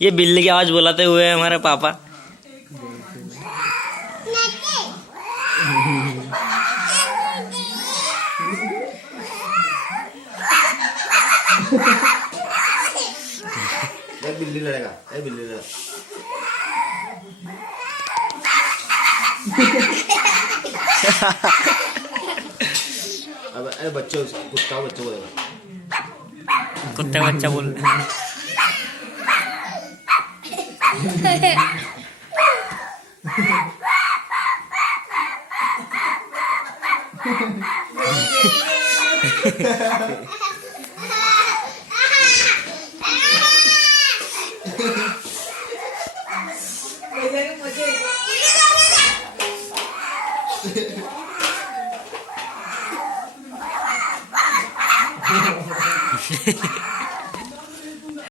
ये बिल्ली की आवाज बुलाते हुए हमारे पापा। बिल्ली लड़ेगा, बिल्ली लड़ेगा। अब बच्चे कुत्ता बच्चा बोलेगा, कुत्ते बच्चा बोल